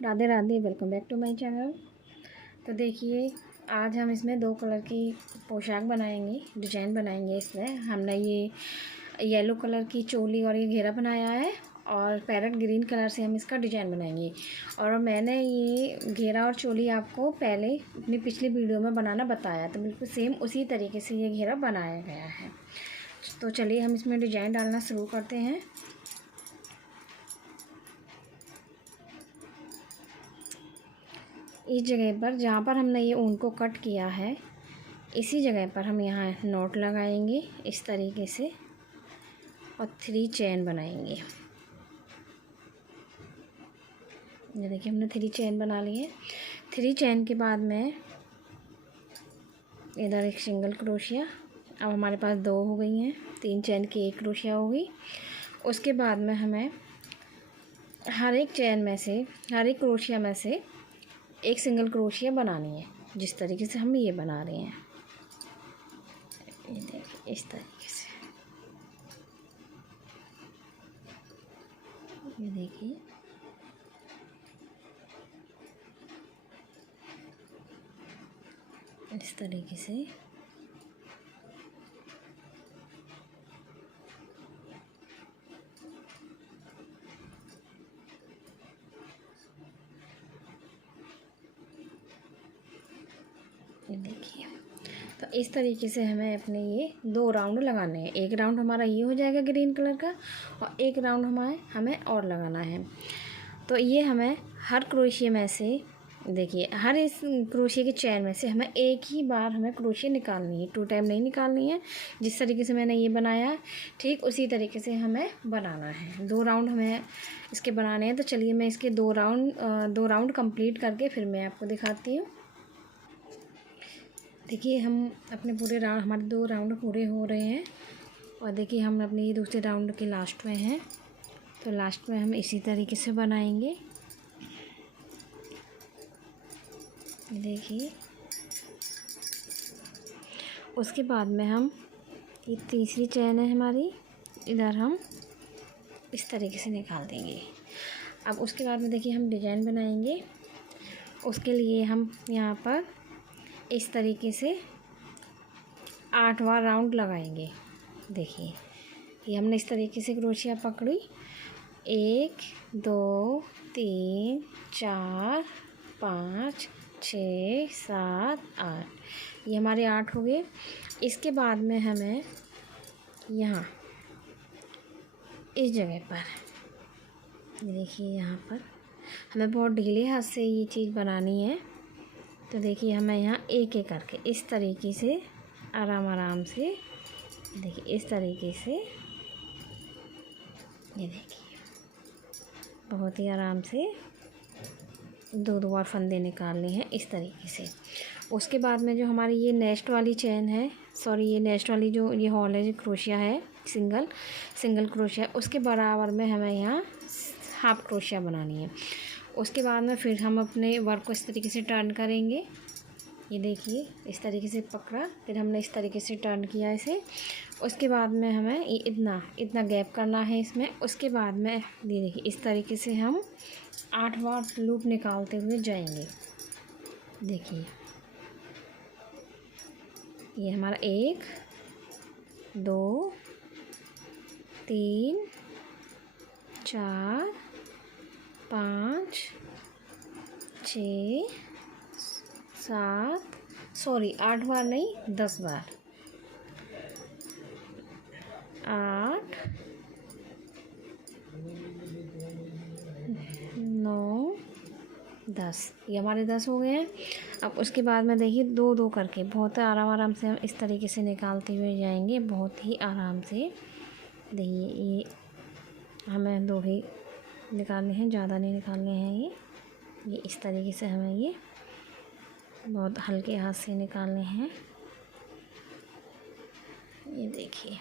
Radhe Radhe, welcome back to my channel. तो देखिए, आज हम इसमें 2 कलर की पोशाक बनाएंगे, डिजाइन बनाएंगे। इसमें हमने ये येलो कलर की चोली और ये घेरा बनाया है और पैरेट ग्रीन कलर से हम इसका डिजाइन बनाएंगे। और मैंने ये घेरा और चोली आपको पहले अपनी पिछली वीडियो में बनाना बताया, तो बिल्कुल सेम उसी तरीके से ये घेरा बनाया गया है। तो चलिए हम इसमें डिजाइन डालना शुरू करते हैं। इस जगह पर जहाँ पर हमने ये ऊन को कट किया है, इसी जगह पर हम यहाँ नॉट लगाएंगे इस तरीके से और 3 चेन बनाएंगे। ये देखिए, हमने 3 चेन बना लिए। 3 चेन के बाद में इधर एक सिंगल क्रोशिया। अब हमारे पास 2 हो गई हैं। 3 चेन की 1 क्रोशिया हो गई। उसके बाद में हमें हर एक चेन में से, हर एक क्रोशिया में से एक सिंगल क्रोशिया बनानी है, जिस तरीके से हम ये बना रहे हैं। ये देखिए, इस तरीके से। ये देखिए, इस तरीके से। ये देखिए, तो इस तरीके से हमें अपने ये 2 राउंड लगाने हैं। एक राउंड हमारा ये हो जाएगा ग्रीन कलर का और एक राउंड हमें और लगाना है। तो ये हमें हर क्रोशिया में से, देखिए, हर इस क्रोशिया की चेन में से हमें एक ही बार हमें क्रोशिया निकालनी है, 2 टाइम नहीं निकालनी है। जिस तरीके से मैंने ये बनाया, ठीक उसी तरीके से हमें बनाना है। 2 राउंड हमें इसके बनाने हैं। तो चलिए मैं इसके 2 राउंड कंप्लीट करके फिर मैं आपको दिखाती हूँ। देखिए, हम अपने पूरे राउंड, हमारे 2 राउंड पूरे हो रहे हैं और देखिए हम अपने ये दूसरे राउंड के लास्ट में हैं। तो लास्ट में हम इसी तरीके से बनाएंगे। देखिए, उसके बाद में हम ये तीसरी चेन है हमारी, इधर हम इस तरीके से निकाल देंगे। अब उसके बाद में देखिए हम डिजाइन बनाएंगे। उसके लिए हम यहाँ पर इस तरीके से 8वां राउंड लगाएंगे। देखिए, ये हमने इस तरीके से क्रोशिया पकड़ी। 1 2 3 4 5 6 7 8, ये हमारे 8 हो गए। इसके बाद में हमें यहाँ इस जगह पर, ये देखिए, यहाँ पर हमें बहुत ढीले हाथ से ये चीज़ बनानी है। तो देखिए, हमें यहाँ एक एक करके इस तरीके से आराम से, देखिए, इस तरीके से, ये देखिए, बहुत ही आराम से 2 बार फंदे निकालने हैं इस तरीके से। उसके बाद में जो हमारी ये नेक्स्ट वाली चेन है, सॉरी, ये नेक्स्ट वाली जो ये हॉल है, जो क्रोशिया है, सिंगल क्रोशिया, उसके बराबर में हमें यहाँ हाफ क्रोशिया बनानी है। उसके बाद में फिर हम अपने वर्क को इस तरीके से टर्न करेंगे। ये देखिए, इस तरीके से पकड़ा, फिर हमने इस तरीके से टर्न किया इसे। उसके बाद में हमें ये इतना गैप करना है इसमें। उसके बाद में ये देखिए, इस तरीके से हम 8 बार लूप निकालते हुए जाएंगे। देखिए, ये हमारा 1 2 3 4 5 6 7, सॉरी, 8 बार नहीं, 10 बार। 8 9 10, ये हमारे 10 हो गए हैं। अब उसके बाद में देखिए 2 करके बहुत आराम से हम इस तरीके से निकालते हुए जाएंगे, बहुत ही आराम से। देखिए, ये हमें 2 ही निकालने हैं, ज़्यादा नहीं निकालने हैं। ये इस तरीके से हमें ये बहुत हल्के हाथ से निकालने हैं। ये देखिए,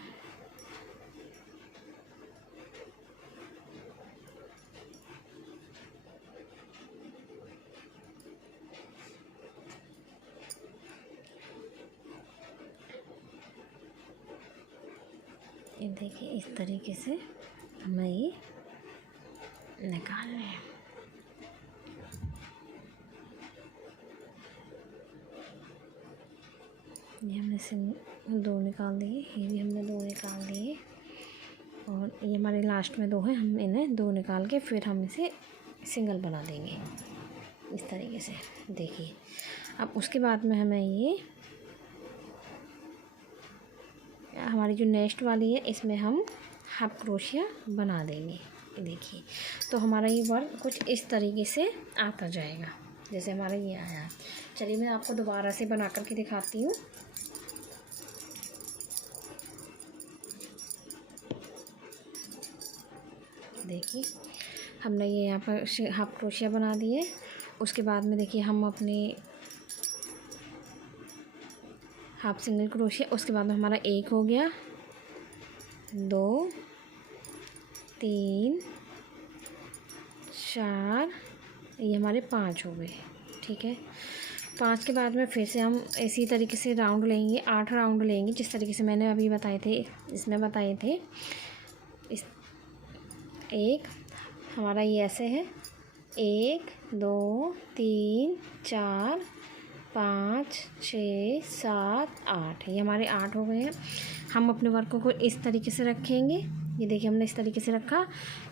इस तरीके से हमें ये निकालने हैं। ये हमने दो निकाल दिए, ये भी हमने दो निकाल दिए, और ये हमारे लास्ट में दो हैं, हम इन्हें दो निकाल के फिर हम इसे सिंगल बना देंगे इस तरीके से। देखिए अब उसके बाद में हमें ये हमारी जो नेक्स्ट वाली है इसमें हम हाफ क्रोशिया बना देंगे। देखिए तो हमारा ये वर्क कुछ इस तरीके से आता जाएगा जैसे हमारा ये आया। चलिए मैं आपको दोबारा से बना करके दिखाती हूँ। देखिए हमने ये यहाँ पर हाफ क्रोशिया बना दिए। उसके बाद में देखिए हम अपने हाफ सिंगल क्रोशिया, उसके बाद में हमारा एक हो गया, 2 3 4, ये हमारे 5 हो गए। ठीक है, 5 के बाद में फिर से हम इसी तरीके से राउंड लेंगे, 8 राउंड लेंगे जिस तरीके से मैंने अभी बताए थे, इसमें बताए थे। इस एक हमारा ये ऐसे है, 1 2 3 4 5 6 7 8, ये हमारे 8 हो गए हैं। हम अपने वर्कों को इस तरीके से रखेंगे। ये देखिए हमने इस तरीके से रखा।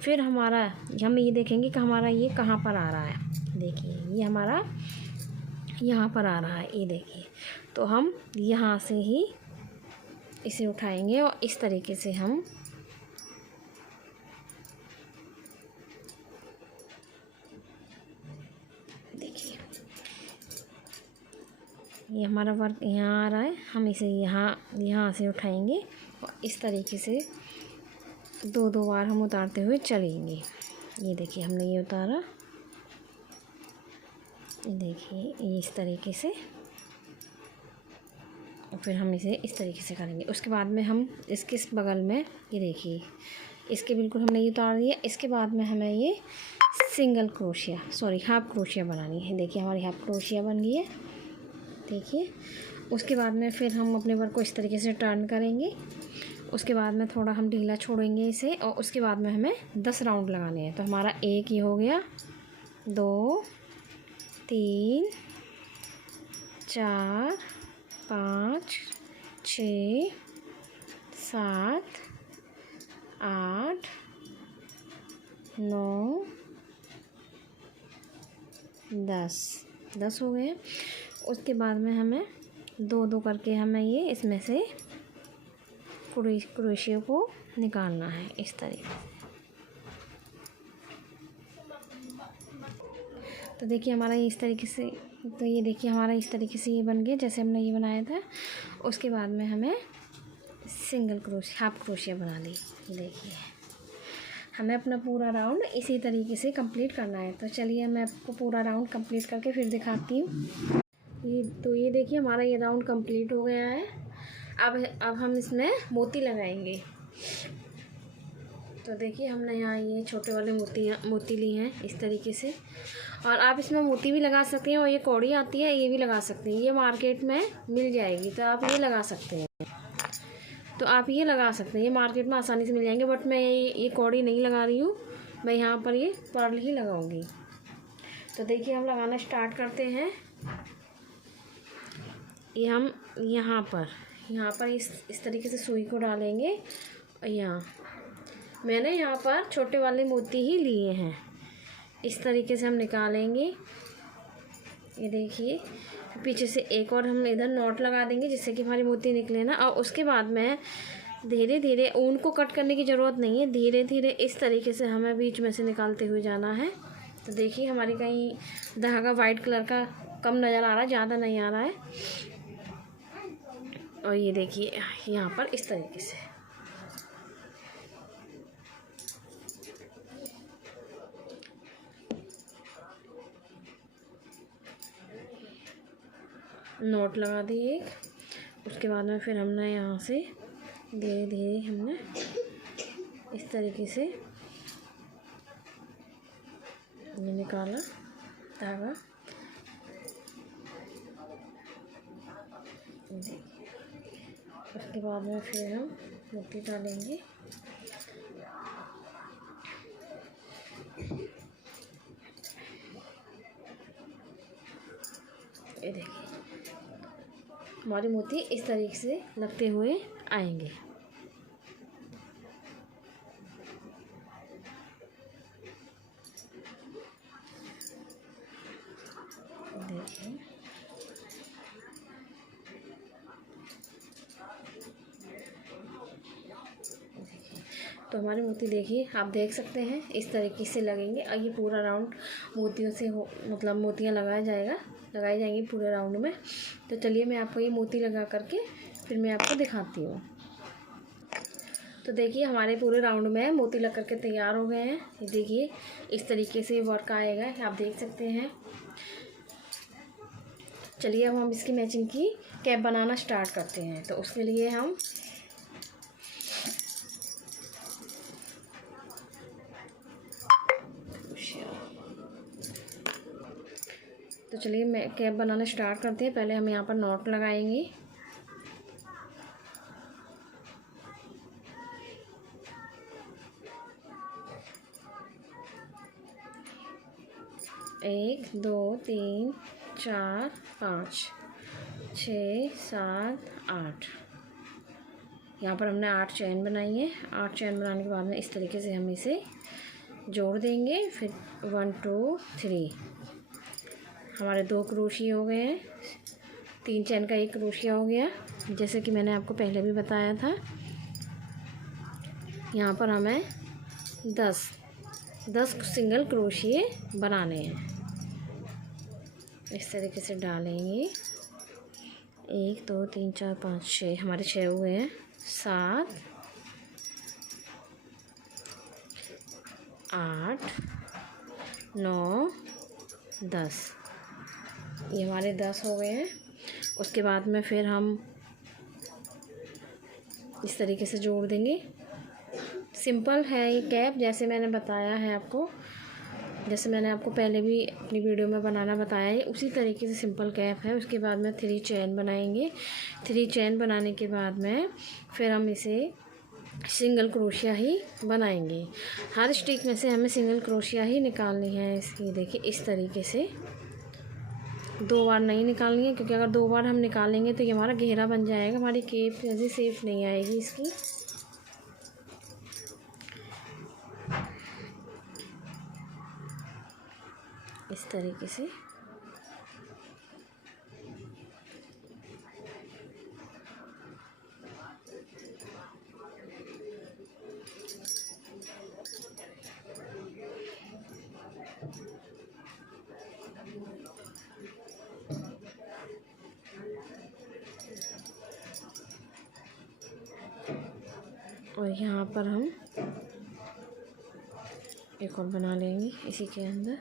फिर हमारा हम ये देखेंगे कि हमारा ये कहाँ पर आ रहा है। देखिए ये हमारा यहाँ पर आ रहा है, ये देखिए। तो हम यहाँ से ही इसे उठाएंगे और इस तरीके से हम देखिए ये हमारा वर्क यहाँ आ रहा है, हम इसे यहाँ से उठाएंगे और इस तरीके से दो बार हम उतारते हुए चलेंगे। ये देखिए हमने ये उतारा, ये देखिए ये इस तरीके से, और फिर हम इसे इस तरीके से करेंगे। उसके बाद में हम इसके इस बगल में ये देखिए इसके बिल्कुल हमने ये उतार दिया। इसके बाद में हमें ये सिंगल क्रोशिया हाफ क्रोशिया बनानी है। देखिए हमारी हाफ क्रोशिया बन गई है। देखिए उसके बाद में फिर हम अपने वर्क को इस तरीके से टर्न करेंगे। उसके बाद में थोड़ा हम ढीला छोड़ेंगे इसे, और उसके बाद में हमें 10 राउंड लगाने हैं। तो हमारा एक ये हो गया, 2 3 4 5 6 7 8 9 10 हो गए। उसके बाद में हमें दो करके हमें ये इसमें से क्रोशिया को निकालना है इस तरीके से। तो देखिए हमारा ये इस तरीके से, तो ये देखिए हमारा इस तरीके से ये बन गया जैसे हमने ये बनाया था। उसके बाद में हमें हाफ क्रोशिया बना ली। देखिए हमें अपना पूरा राउंड इसी तरीके से कंप्लीट करना है। तो चलिए मैं आपको पूरा राउंड कंप्लीट करके फिर दिखाती हूँ। ये देखिए हमारा ये राउंड कंप्लीट हो गया है। अब हम इसमें मोती लगाएंगे। तो देखिए हमने यहाँ ये छोटे वाले मोती लिए हैं इस तरीके से, और आप इसमें मोती भी लगा सकते हैं, और ये कौड़ी आती है ये भी लगा सकते हैं, ये मार्केट में मिल जाएगी। तो आप ये लगा सकते हैं, ये मार्केट में आसानी से मिल जाएंगे। बट मैं ये कौड़ी नहीं लगा रही हूँ, मैं यहाँ पर ये पर्ल ही लगाऊंगी। तो देखिए हम लगाना स्टार्ट करते हैं। ये हम यहाँ पर इस तरीके से सुई को डालेंगे, और मैंने यहाँ पर छोटे वाले मोती ही लिए हैं। इस तरीके से हम निकालेंगे। ये देखिए पीछे से एक और हम इधर नॉट लगा देंगे जिससे कि हमारी मोती निकले ना। और उसके बाद में धीरे धीरे, ऊन को कट करने की ज़रूरत नहीं है, धीरे धीरे इस तरीके से हमें बीच में से निकालते हुए जाना है। तो देखिए हमारी कहीं धागा वाइट कलर का कम नज़र आ रहा है, ज़्यादा नहीं आ रहा है। और ये देखिए यहाँ पर इस तरीके से नोट लगा दिए एक। उसके बाद में फिर हमने यहाँ से धीरे धीरे हमने इस तरीके से ये निकाला धागा। उसके बाद में फिर हम मोती डालेंगे। ये देखिए हमारे मोती इस तरीके से लगते हुए आएंगे। देखिए तो हमारे मोती देखिए आप देख सकते हैं इस तरीके से लगेंगे। और ये पूरा राउंड मोतियों से मतलब मोतियाँ लगाई जाएंगी पूरे राउंड में। तो चलिए मैं आपको ये मोती लगा करके फिर मैं आपको दिखाती हूँ। तो देखिए हमारे पूरे राउंड में मोती लग करके तैयार हो गए हैं। ये देखिए इस तरीके से वर्क आएगा, आप देख सकते हैं। चलिए अब हम इसकी मैचिंग की कैप बनाना स्टार्ट करते हैं। तो उसके लिए हम चलिए मैं कैप बनाना स्टार्ट करते हैं। पहले हम यहाँ पर नॉट लगाएंगे। एक, दो, तीन, चार, 5, 6, 7, 8। यहाँ पर हमने 8 चैन बनाई है। 8 चैन बनाने के बाद में इस तरीके से हम इसे जोड़ देंगे। फिर 1 2 3 हमारे 2 क्रोशिये हो गए हैं। 3 चैन का 1 क्रोशिया हो गया, जैसे कि मैंने आपको पहले भी बताया था। यहाँ पर हमें 10 सिंगल क्रोशिये बनाने हैं। इस तरीके से डालेंगे। 1 2 3 4 5 6 हमारे 6 हुए हैं। 7 8 9 10 ये हमारे 10 हो गए हैं। उसके बाद में फिर हम इस तरीके से जोड़ देंगे। सिंपल है ये कैप, जैसे मैंने बताया है आपको, जैसे मैंने आपको पहले भी अपनी वीडियो में बनाना बताया है, उसी तरीके से सिंपल कैप है। उसके बाद में 3 चैन बनाएंगे। 3 चैन बनाने के बाद में फिर हम इसे सिंगल क्रोशिया ही बनाएंगे। हर स्टिक में से हमें सिंगल क्रोशिया ही निकालनी है। इसकी देखिए इस तरीके से 2 बार नहीं निकालनी है, क्योंकि अगर 2 बार हम निकालेंगे तो ये हमारा घेरा बन जाएगा, हमारी केप जैसी शेप नहीं आएगी इसकी। इस तरीके से और यहाँ पर हम एक और बना लेंगे इसी के अंदर,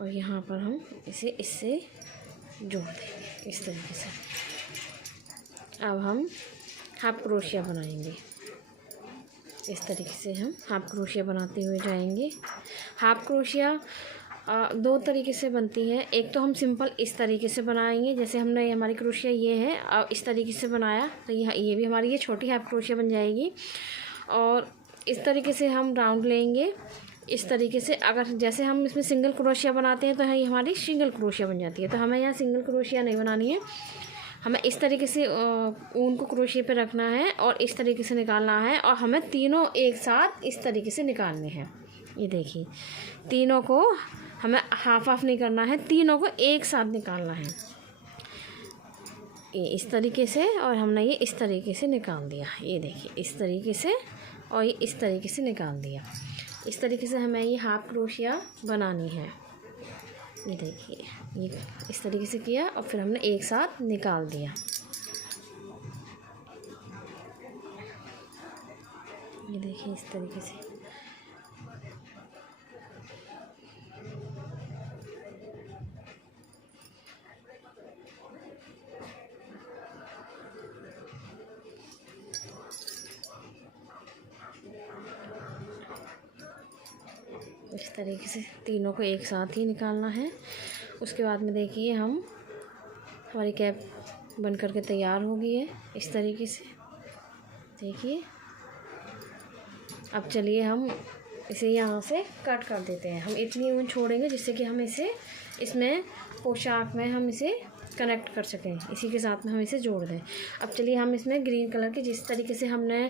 और यहाँ पर हम इसे इससे जोड़ देंगे इस तरीके से। अब हम हाफ क्रोशिया बनाएंगे। इस तरीके से हम हाफ क्रोशिया बनाते हुए जाएंगे। हाफ क्रोशिया 2 तरीके से बनती है। एक तो हम सिंपल इस तरीके से बनाएंगे, जैसे हमने हमारी क्रोशिया ये है और इस तरीके से बनाया, तो ये भी हमारी ये छोटी हाफ क्रोशिया बन जाएगी। और इस तरीके से हम राउंड लेंगे इस तरीके से। अगर जैसे हम इसमें सिंगल क्रोशिया बनाते हैं तो ये हमारी सिंगल क्रोशिया बन जाती है। तो हमें यहाँ सिंगल क्रोशिया नहीं बनानी है, हमें इस तरीके से ऊन को क्रोशिया पे रखना है और इस तरीके से निकालना है। और हमें तीनों एक साथ इस तरीके से निकालने हैं। ये देखिए तीनों को हमें हाफ हाफ नहीं करना है, तीनों को एक साथ निकालना है। ये इस तरीके से, और हमने ये इस तरीके से निकाल दिया। ये देखिए इस तरीके से, और ये इस तरीके से निकाल दिया। इस तरीके से हमें ये हाफ क्रोशिया बनानी है। ये देखिए ये इस तरीके से किया और फिर हमने एक साथ निकाल दिया। ये देखिए इस तरीके से। इस तरीके से तीनों को एक साथ ही निकालना है। उसके बाद में देखिए हमारी कैप बन करके तैयार हो गई है इस तरीके से। देखिए अब चलिए हम इसे यहाँ से कट कर देते हैं। हम इतनी ऊन छोड़ेंगे जिससे कि हम इसे इसमें पोशाक में हम इसे कनेक्ट कर सकें, इसी के साथ में हम इसे जोड़ दें। अब चलिए हम इसमें ग्रीन कलर की जिस तरीके से हमने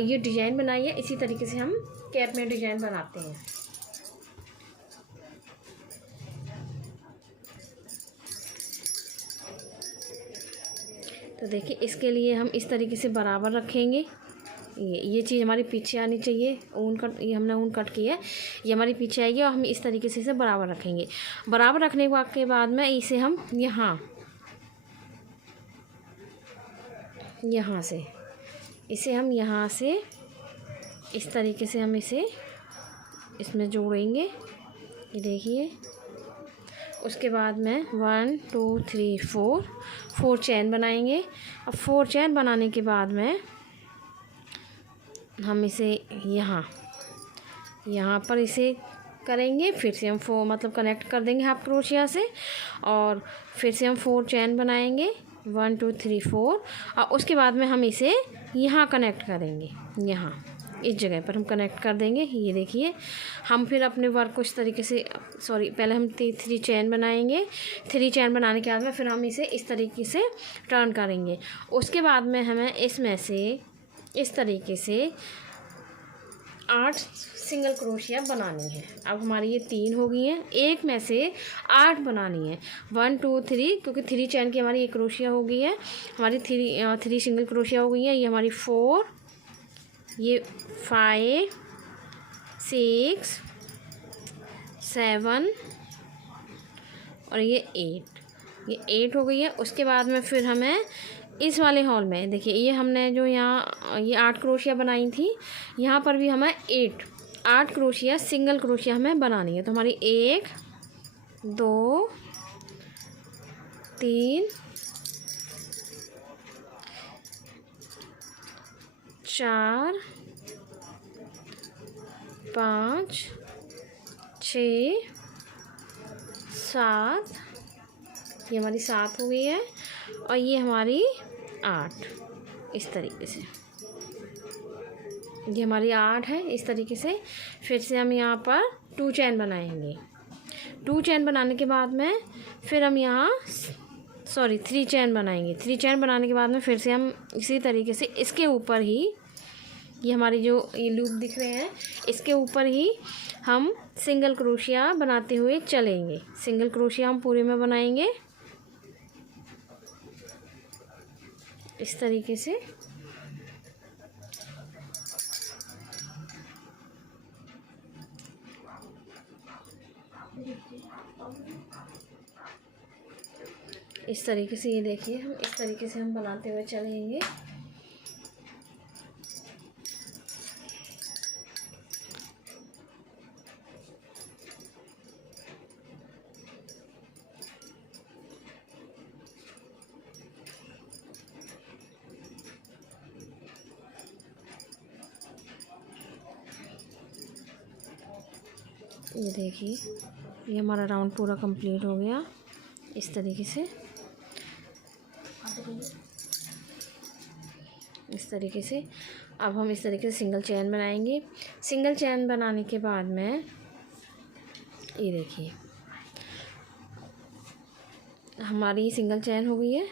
ये डिज़ाइन बनाई है इसी तरीके से हम कैप में डिज़ाइन बनाते हैं। तो देखिए इसके लिए हम इस तरीके से बराबर रखेंगे। ये चीज़ हमारी पीछे आनी चाहिए। ऊन कट, ये हमने ऊन कट किया है, ये हमारी पीछे आएगी और हम इस तरीके से इसे बराबर रखेंगे। बराबर रखने के बाद में इसे हम यहाँ से इसे हम यहाँ से इस तरीके से हम इसे इसमें जोड़ेंगे। ये देखिए, उसके बाद में 1 2 3 4 चैन बनाएंगे। अब 4 चैन बनाने के बाद में हम इसे यहाँ पर इसे करेंगे। फिर से हम 4 मतलब कनेक्ट कर देंगे हाफ क्रोशिया से, और फिर से हम 4 चैन बनाएंगे 1 2 3 4, और उसके बाद में हम इसे यहाँ कनेक्ट करेंगे। यहाँ इस जगह पर हम कनेक्ट कर देंगे। ये देखिए, हम फिर अपने वर्क को इस तरीके से पहले हम 3 चैन बनाएंगे। 3 चैन बनाने के बाद में फिर हम इसे इस तरीके से टर्न करेंगे। उसके बाद में हमें इसमें से इस तरीके से 8 सिंगल क्रोशिया बनानी है। अब हमारी ये 3 हो गई हैं, एक में से 8 बनानी है। 1 2 3, क्योंकि 3 चैन की हमारी एक क्रोशिया हो गई है, हमारी 3 सिंगल क्रोशिया हो गई है। ये हमारी 4, ये 5 6 7 और ये 8 हो गई है। उसके बाद में फिर हमें इस वाले हॉल में देखिए, ये हमने जो यहाँ ये 8 क्रोशिया बनाई थी, यहाँ पर भी हमें 8 क्रोशिया सिंगल क्रोशिया हमें बनानी है। तो हमारी 1 2 3 4 5 6 7, ये हमारी 7 हो गई है, और ये हमारी 8। इस तरीके से ये हमारी 8 है। इस तरीके से फिर से हम यहाँ पर 2 चैन बनाएंगे। 2 चैन बनाने के बाद में फिर हम यहाँ 3 चैन बनाएंगे। 3 चैन बनाने के बाद में फिर से हम इसी तरीके से इसके ऊपर ही ये हमारी जो ये लूप दिख रहे हैं, इसके ऊपर ही हम सिंगल क्रोशिया बनाते हुए चलेंगे। सिंगल क्रोशिया हम पूरे में बनाएंगे इस तरीके से। इस तरीके से ये देखिए, हम इस तरीके से हम बनाते हुए चलेंगे। ये देखिए, ये हमारा राउंड पूरा कंप्लीट हो गया इस तरीके से। इस तरीके से अब हम इस तरीके से सिंगल चैन बनाएंगे। सिंगल चैन बनाने के बाद में ये देखिए, हमारी सिंगल चैन हो गई है,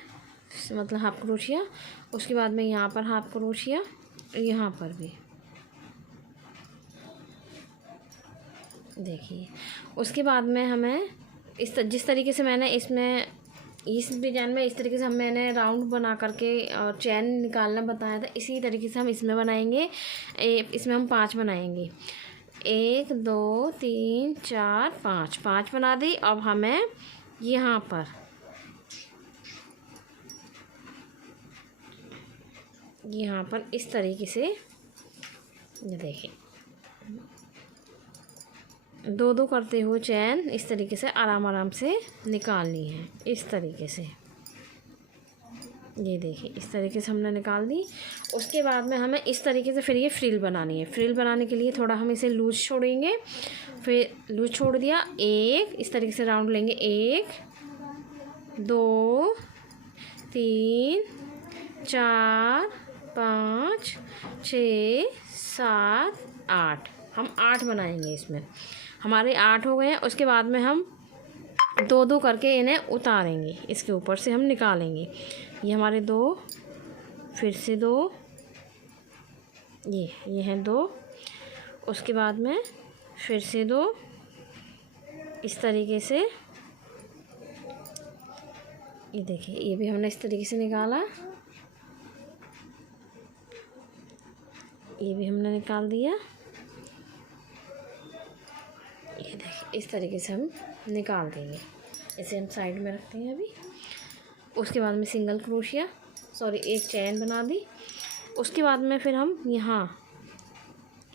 मतलब हाफ क्रोशिया। उसके बाद में यहाँ पर हाफ क्रोशिया, यहाँ पर भी देखिए। उसके बाद में हमें जिस तरीके से मैंने इसमें इस डिजाइन में इस तरीके से मैंने राउंड बना करके और चैन निकालना बताया था, इसी तरीके से हम इसमें बनाएंगे। इसमें हम 5 बनाएंगे। 1 2 3 4 5 बना दी। अब हमें यहाँ पर इस तरीके से ये देखिए, 2 करते हुए चैन इस तरीके से आराम से निकालनी है। इस तरीके से ये देखिए, इस तरीके से हमने निकाल दी। उसके बाद में हमें इस तरीके से फिर ये फ्रिल बनानी है। फ्रिल बनाने के लिए थोड़ा हम इसे लूज छोड़ेंगे। फिर लूज छोड़ दिया, इस तरीके से राउंड लेंगे। 1 2 3 4 5 6 7 8, हम 8 बनाएंगे। इसमें हमारे 8 हो गए हैं। उसके बाद में हम दो दो करके इन्हें उतारेंगे, इसके ऊपर से हम निकालेंगे। ये हमारे दो, फिर से दो, ये हैं दो, उसके बाद में फिर से दो, इस तरीके से। ये देखिए, ये भी हमने इस तरीके से निकाला, ये भी हमने निकाल दिया। ये देखिए, इस तरीके से हम निकाल देंगे। इसे हम साइड में रखते हैं अभी। उसके बाद में सिंगल क्रोशिया, एक चैन बना दी। उसके बाद में फिर हम यहाँ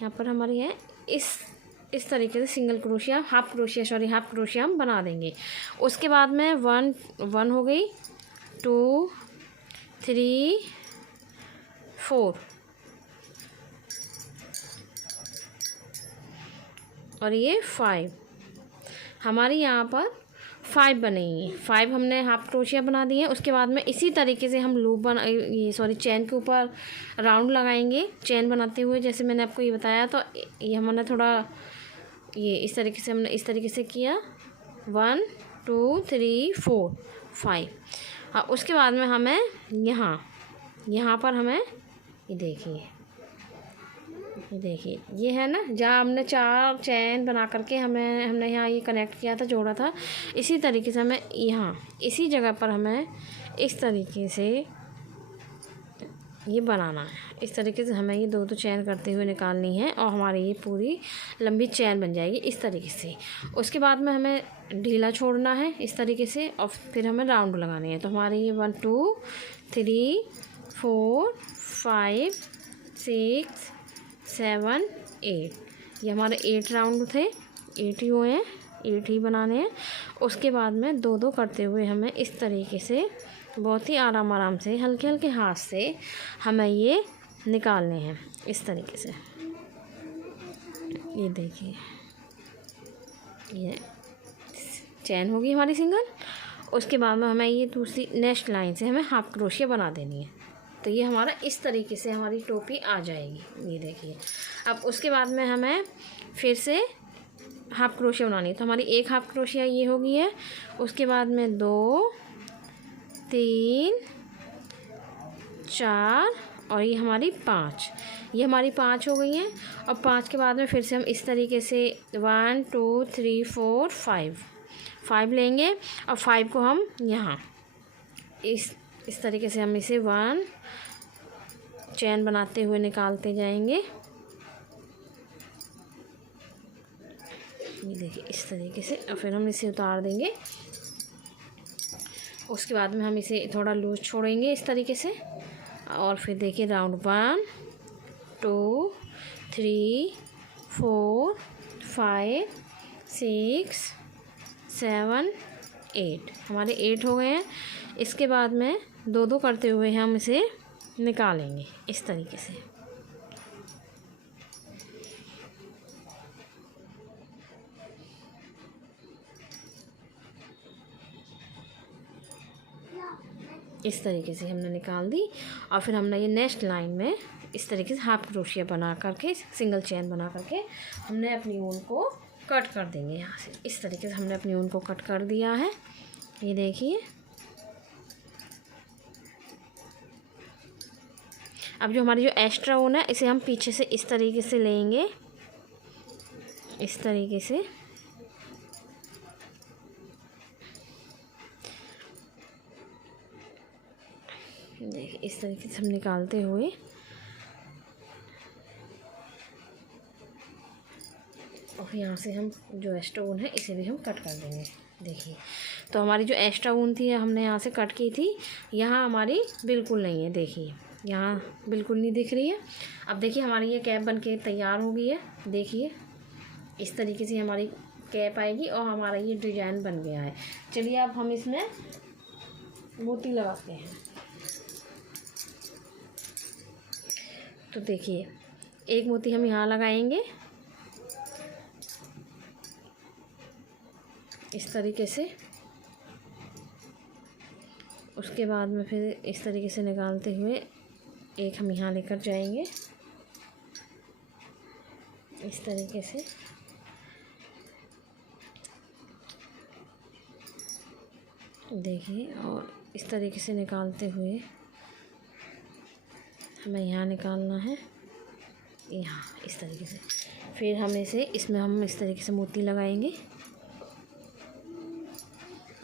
पर हमारी है इस तरीके से सिंगल क्रोशिया, हाफ क्रोशिया हम बना देंगे। उसके बाद में वन हो गई, 2 3 4 और ये 5। हमारी यहाँ पर 5 बनेंगी। 5 हमने हाफ क्रोशिया बना दिए हैं। उसके बाद में इसी तरीके से हम लूप चैन के ऊपर राउंड लगाएंगे। चैन बनाते हुए जैसे मैंने आपको ये बताया, तो ये हमने थोड़ा इस तरीके से हमने इस तरीके से किया, 1 2 3 4 5। हाँ, उसके बाद में हमें यहाँ पर हमें ये देखिए ये है ना, जहाँ हमने 4 चैन बना करके हमने यहाँ ये कनेक्ट किया था, जोड़ा था। इसी तरीके से हमें इसी जगह पर हमें इस तरीके से ये बनाना है। इस तरीके से हमें ये 2 चैन करते हुए निकालनी है और हमारी ये पूरी लंबी चैन बन जाएगी इस तरीके से। उसके बाद में हमें ढीला छोड़ना है इस तरीके से, और फिर हमें राउंड लगाने हैं। तो हमारे ये 1 2 3 4 5 6 7 8, ये हमारे 8 राउंड थे, 8 ही हुए हैं, 8 ही बनाने हैं। उसके बाद में 2 करते हुए हमें इस तरीके से बहुत ही आराम से हल्के हल्के हाथ से हमें ये निकालने हैं इस तरीके से। ये देखिए, ये चैन होगी हमारी सिंगल। उसके बाद में हमें ये दूसरी नेक्स्ट लाइन से हमें हाफ क्रोशिया बना देनी है। तो ये हमारा इस तरीके से हमारी टोपी आ जाएगी। ये देखिए, अब उसके बाद में हमें फिर से हाफ क्रोशिया बनानी है। तो हमारी एक हाफ क्रोशिया ये होगी है। उसके बाद में 2 3 4 और ये हमारी 5, ये हमारी 5 हो गई हैं। और 5 के बाद में फिर से हम इस तरीके से 1 2 3 4 5 लेंगे, और 5 को हम यहाँ इस तरीके से हम इसे 1 चैन बनाते हुए निकालते जाएंगे। ये देखिए, इस तरीके से, और फिर हम इसे उतार देंगे। उसके बाद में हम इसे थोड़ा लूज छोड़ेंगे इस तरीके से, और फिर देखिए राउंड 1 2 3 4 5 6 7 8, हमारे 8 हो गए हैं। इसके बाद में 2 करते हुए हम इसे निकालेंगे इस तरीके से। इस तरीके से हमने निकाल दी, और फिर हमने ये नेक्स्ट लाइन में इस तरीके से हाफ क्रोशिया बना करके, सिंगल चैन बना करके हमने अपनी ऊन को कट कर देंगे। यहाँ से इस तरीके से हमने अपनी ऊन को कट कर दिया है। ये देखिए, अब जो हमारी जो एक्स्ट्रा ऊन है, इसे हम पीछे से इस तरीके से लेंगे, इस तरीके से। देखिए, इस तरीके से हम निकालते हुए और यहाँ से हम जो एक्स्ट्रा ऊन है इसे भी हम कट कर देंगे। देखिए, तो हमारी जो एक्स्ट्रा ऊन थी हमने यहाँ से कट की थी, यहाँ हमारी बिल्कुल नहीं है। देखिए, यहाँ बिल्कुल नहीं दिख रही है। अब देखिए, हमारी ये कैप बनके तैयार हो गई है। देखिए, इस तरीके से हमारी कैप आएगी और हमारा ये डिज़ाइन बन गया है। चलिए, अब हम इसमें मोती लगाते हैं। तो देखिए, एक मोती हम यहाँ लगाएंगे इस तरीके से। उसके बाद में फिर इस तरीके से निकालते हुए एक हम यहाँ लेकर जाएंगे इस तरीके से। देखिए, और इस तरीके से निकालते हुए हमें यहाँ निकालना है, यहाँ इस तरीके से। फिर हम इसमें हम इस तरीके से मोती लगाएंगे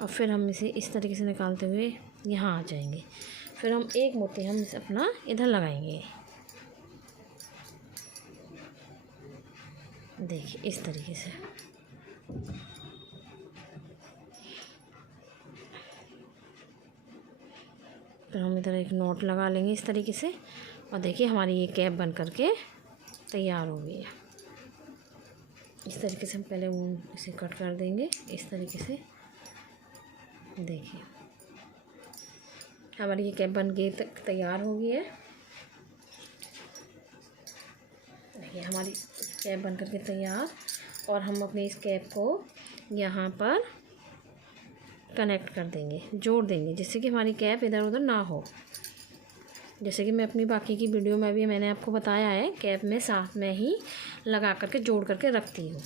और फिर हम इसे इस तरीके से निकालते हुए यहाँ आ जाएंगे। फिर हम एक मोती हम अपना इधर लगाएंगे, देखिए इस तरीके से। फिर हम इधर एक नॉट लगा लेंगे इस तरीके से, और देखिए हमारी ये कैप बन करके तैयार हो गई है। इस तरीके से हम पहले इसे कट कर देंगे इस तरीके से। देखिए हमारी ये कैप बन के तैयार हो गई है। देखिए हमारी कैप बन करके तैयार, और हम अपनी इस कैप को यहाँ पर कनेक्ट कर देंगे, जोड़ देंगे, जिससे कि हमारी कैप इधर उधर ना हो। जैसे कि मैं अपनी बाकी की वीडियो में भी मैंने आपको बताया है, कैप में साथ में ही लगा करके जोड़ करके रखती हूँ।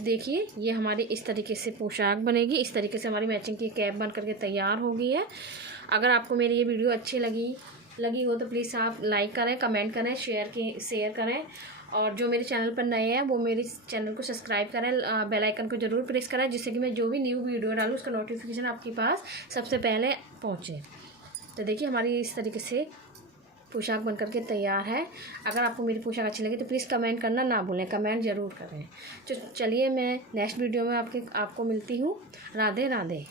देखिए ये हमारी इस तरीके से पोशाक बनेगी। इस तरीके से हमारी मैचिंग की कैप बन करके तैयार हो गई है। अगर आपको मेरी ये वीडियो अच्छी लगी हो तो प्लीज़ आप लाइक करें, कमेंट करें, शेयर करें, और जो मेरे चैनल पर नए हैं वो मेरे चैनल को सब्सक्राइब करें, बेल आइकन को ज़रूर प्रेस करें, जिससे कि मैं जो भी न्यू वीडियो डालूँ उसका नोटिफिकेशन आपके पास सबसे पहले पहुँचे। तो देखिए हमारी इस तरीके से पोशाक बन करके तैयार है। अगर आपको मेरी पोशाक अच्छी लगी तो प्लीज़ कमेंट करना ना भूलें, कमेंट ज़रूर करें। तो चलिए मैं नेक्स्ट वीडियो में आपको मिलती हूँ। राधे राधे।